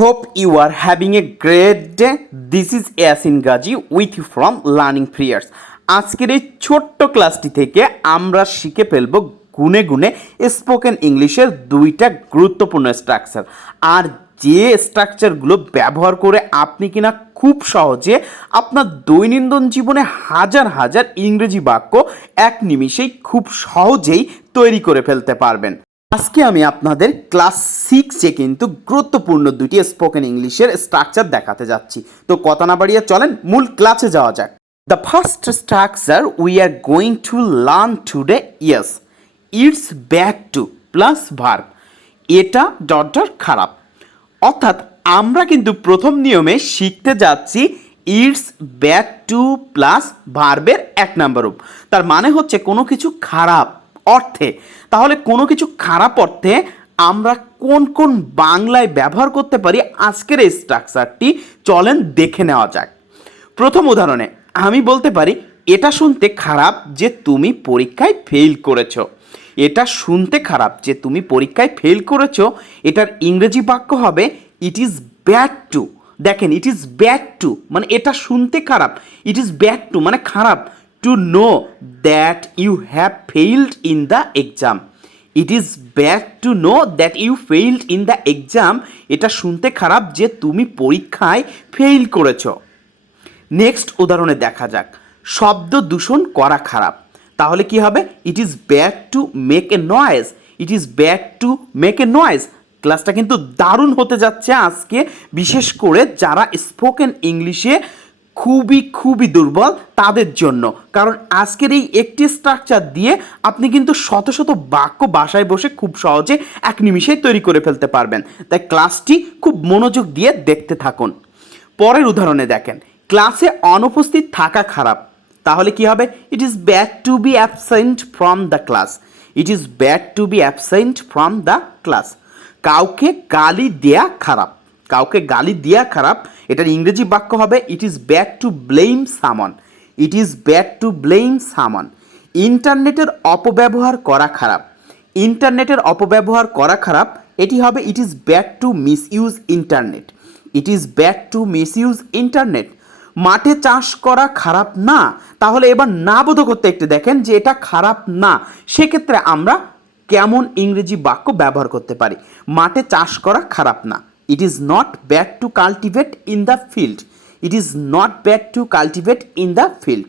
Hope you are having a great day. This is Yasin Gaji with you from Learning Prayers. আজকের এই ছোট্ট ক্লাসটি থেকে আমরা শিখে ফেলব গুনে গুনে স্পোকেন ইংলিশের দুইটা গুরুত্বপূর্ণ স্ট্রাকচার। আর যে স্ট্রাকচারগুলো ব্যবহার করে আপনি কিনা খুব সহজে আপনার দৈনন্দিন জীবনে হাজার হাজার ইংরেজি বাক্য এক নিমিষেই খুব সহজেই তৈরি করে ফেলতে পারবেন। আজকে আমি আপনাদের ক্লাস 6-এ কিন্তু গুরুত্বপূর্ণ দুটি স্পোকেন ইংলিশের স্ট্রাকচার দেখাতে যাচ্ছি। তো কথা না বাড়িয়ে চলেন মূল ক্লাসে যাওয়া যাক। The first structure we are going to learn today yes it's back to plus verb. এটা ডট ডট খারাপ, অর্থাৎ আমরা কিন্তু প্রথম নিয়মে শিখতে যাচ্ছি ইটস ব্যাক টু প্লাস ভার্বের এক নাম্বার রূপ। তার মানে হচ্ছে কোনো কিছু খারাপ অর্থে। তাহলে কোনো কিছু খারাপ অর্থে আমরা কোন কোন বাংলায় ব্যবহার করতে পারি আজকের এই স্ট্রাকচারটি চলেন দেখে নেওয়া যাক। প্রথম উদাহরণে আমি বলতে পারি এটা শুনতে খারাপ যে তুমি পরীক্ষায় ফেল করেছো। এটা শুনতে খারাপ যে তুমি পরীক্ষায় ফেল করেছো, এটার ইংরেজি বাক্য হবে ইট ইজ ব্যাড টু। দেখেন, ইট ইজ ব্যাড টু মানে এটা শুনতে খারাপ, ইট ইজ ব্যাড টু মানে খারাপ to know that you have failed in the exam. It is bad to know that you failed in the exam. এটা শুনতে খারাপ যে তুমি পরীক্ষায় ফেল করেছো। নেক্সট উদাহরণে দেখা যাক শব্দ দূষণ করা খারাপ। তাহলে কি হবে? It is bad to make a noise. It is bad to make a noise. ক্লাসটা কিন্তু দারুণ হতে যাচ্ছে আজকে, বিশেষ করে যারা স্পোকেন ইংলিশে খুবই দুর্বল তাদের জন্য। কারণ আজকের এই একটি স্ট্রাকচার দিয়ে আপনি কিন্তু শত শত বাক্য বাসায় বসে খুব সহজে এক নিমিষেই তৈরি করে ফেলতে পারবেন। তাই ক্লাসটি খুব মনোযোগ দিয়ে দেখতে থাকুন। পরের উদাহরণে দেখেন ক্লাসে অনুপস্থিত থাকা খারাপ। তাহলে কি হবে? It is bad two be absent from the class. It is bad two be absent from the class. কাউকে গালি দেয়া খারাপ। কাউকে গালি দেওয়া খারাপ, এটার ইংরেজি বাক্য হবে it is bad to blame someone. It is bad to blame someone. ইন্টারনেটের অপব্যবহার করা খারাপ। ইন্টারনেটের অপব্যবহার করা খারাপ, এটি হবে it is bad to miss use internet. It is bad to miss use internet. মাঠে চাষ করা খারাপ না। তাহলে এবার না বোধক করতে একটু দেখেন যে এটা খারাপ না, সেক্ষেত্রে আমরা কেমন ইংরেজি বাক্য ব্যবহার করতে পারি? মাঠে চাষ করা খারাপ না। It is not bad to cultivate in the field. It is not bad to cultivate in the field.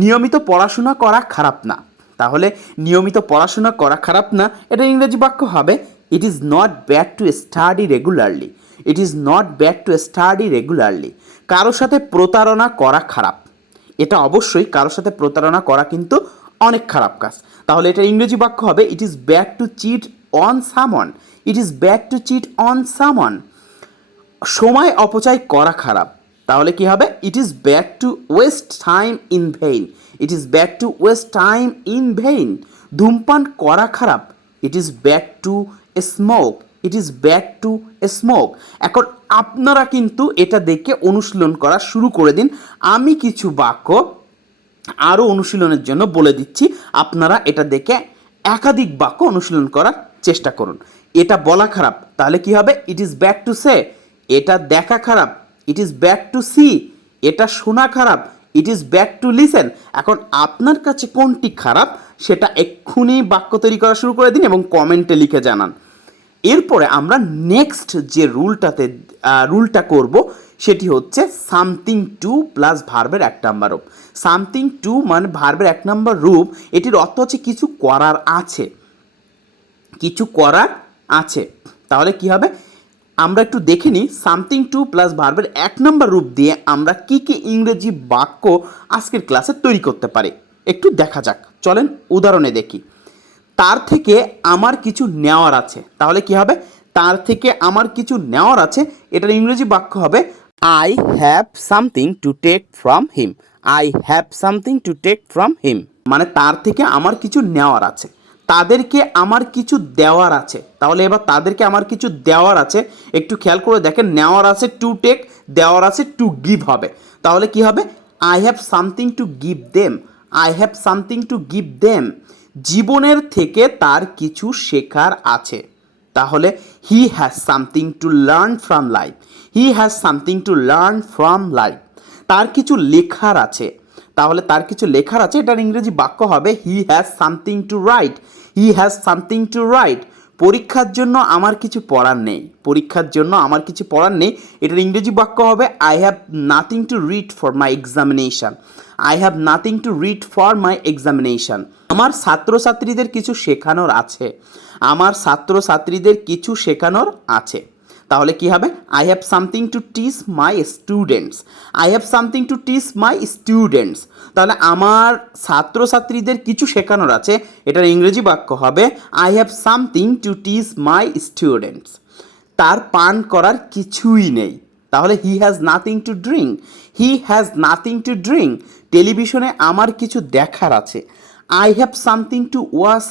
নিয়মিত পড়াশোনা করা খারাপ না। তাহলে নিয়মিত পড়াশোনা করা খারাপ না, এটা ইংরেজি বাক্য হবে it is not bad to study regularly. It is not bad to study regularly. কারোর সাথে প্রতারণা করা খারাপ। এটা অবশ্যই কারোর সাথে প্রতারণা করা কিন্তু অনেক খারাপ কাজ। তাহলে এটা ইংরেজি বাক্য হবে it is bad to cheat on someone. It is bad to cheat on someone. সময় অপচয় করা খারাপ। তাহলে কি হবে? It is bad two waste time in vein. It is bad two waste time in vein. ধূমপান করা খারাপ। It is bad to smoke. It is bad to smoke. এখন আপনারা কিন্তু এটা দেখে অনুশীলন করা শুরু করে দিন। আমি কিছু বাক্য আরও অনুশীলনের জন্য বলে দিচ্ছি, আপনারা এটা দেখে একাধিক বাক্য অনুশীলন করার চেষ্টা করুন। এটা বলা খারাপ, তাহলে কি হবে? It is bad to say. এটা দেখা খারাপ, it is bad to see. এটা শোনা খারাপ, it is bad to listen. এখন আপনার কাছে কোনটি খারাপ সেটা এক্ষুনি বাক্য তৈরি করা শুরু করে দিন এবং কমেন্টে লিখে জানান। এরপরে আমরা নেক্সট যে রুলটা করব সেটি হচ্ছে সামথিং টু প্লাস ভার্বের এক নাম্বার রূপ। সামথিং টু মানে ভার্বের এক নাম্বার রূপ, এটির অর্থ হচ্ছে কিছু করার আছে। কিছু করার আছে। তাহলে কি হবে? আমরা একটু দেখে নিই সামথিং টু প্লাস ভার্বের এক নম্বর রূপ দিয়ে আমরা কি কি ইংরেজি বাক্য আজকের ক্লাসে তৈরি করতে পারি একটু দেখা যাক। চলেন উদাহরণে দেখি। তার থেকে আমার কিছু নেওয়ার আছে। তাহলে কি হবে? তার থেকে আমার কিছু নেওয়ার আছে, এটার ইংরেজি বাক্য হবে I have something to take from him. I have something to take from him মানে তার থেকে আমার কিছু নেওয়ার আছে। তাদেরকে আমার কিছু দেওয়ার আছে। তাহলে এবার তাদেরকে আমার কিছু দেওয়ার আছে, একটু খেয়াল করে দেখেন, নেওয়ার আছে টু টেক, দেওয়ার আছে টু গিভ হবে। তাহলে কি হবে? I have something to give them. I have something to give them. জীবনের থেকে তার কিছু শেখার আছে। তাহলে he has something to learn from life, he has something to learn from life. তার কিছু লেখার আছে, তাহলে তার কিছু লেখার আছে, এটার ইংরেজি বাক্য হবে he has something to right, he has something to right. পরীক্ষার জন্য আমার কিছু পড়ার নেই, পরীক্ষার জন্য আমার কিছু পড়ার নেই, এটার ইংরেজি বাক্য হবে I have nothing to read for my examination, I have nothing to read for my examination. আমার ছাত্রছাত্রীদের কিছু শেখানোর আছে, আমার ছাত্রছাত্রীদের কিছু শেখানোর আছে। তাহলে কি হবে? I have something to teach my students, I have something to teach my students. তাহলে আমার ছাত্রছাত্রীদের কিছু শেখানোর আছে, এটার ইংরেজি বাক্য হবে I have something to teach my students. তার পান করার কিছুই নেই, তাহলে he has nothing to drink, he has nothing to drink. টেলিভিশনে আমার কিছু দেখার আছে, I have something to watch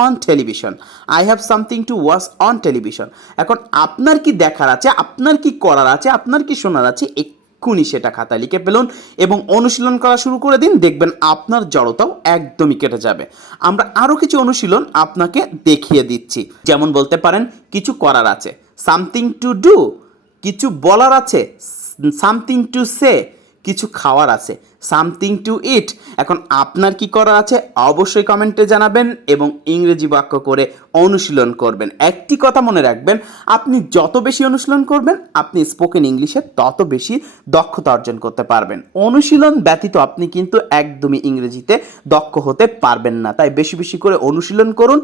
on television, I have something to watch on television. এখন আপনার কি দেখার আছে, আপনার কি করার আছে, আপনার কি শোনার আছে, এক্ষুনি সেটা খাতায় লিখে ফেলুন এবং অনুশীলন করা শুরু করে দিন, দেখবেন আপনার জড়তাও একদমই কেটে যাবে। আমরা আরও কিছু অনুশীলন আপনাকে দেখিয়ে দিচ্ছি। যেমন বলতে পারেন কিছু করার আছে, সামথিং টু ডু, কিছু বলার আছে, সামথিং টু সে, কিছু খাওয়ার আছে, সামথিং টু ইট। এখন আপনার কি করার আছে অবশ্যই কমেন্টে জানাবেন এবং ইংরেজি বাক্য করে অনুশীলন করবেন। একটি কথা মনে রাখবেন, আপনি যত বেশি অনুশীলন করবেন আপনি স্পোকেন ইংলিশে তত বেশি দক্ষতা অর্জন করতে পারবেন। অনুশীলন ব্যতীত আপনি কিন্তু একদমই ইংরেজিতে দক্ষ হতে পারবেন না। তাই বেশি বেশি করে অনুশীলন করুন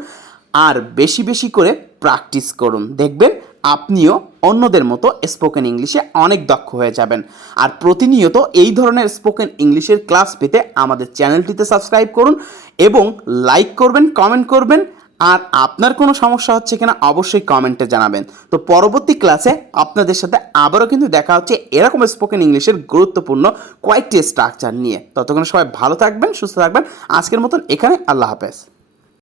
আর বেশি বেশি করে প্র্যাকটিস করুন, দেখবেন আপনিও অন্যদের মতো স্পোকেন ইংলিশে অনেক দক্ষ হয়ে যাবেন। আর প্রতিনিয়ত এই ধরনের স্পোকেন ইংলিশের ক্লাস পেতে আমাদের চ্যানেলটিতে সাবস্ক্রাইব করুন এবং লাইক করবেন, কমেন্ট করবেন। আর আপনার কোনো সমস্যা হচ্ছে কিনা অবশ্যই কমেন্টে জানাবেন। তো পরবর্তী ক্লাসে আপনাদের সাথে আবারও কিন্তু দেখা হচ্ছে এরকম স্পোকেন ইংলিশের গুরুত্বপূর্ণ কয়েকটি স্ট্রাকচার নিয়ে। ততক্ষণ সবাই ভালো থাকবেন, সুস্থ থাকবেন। আজকের মতন এখানে, আল্লাহ হাফেজ।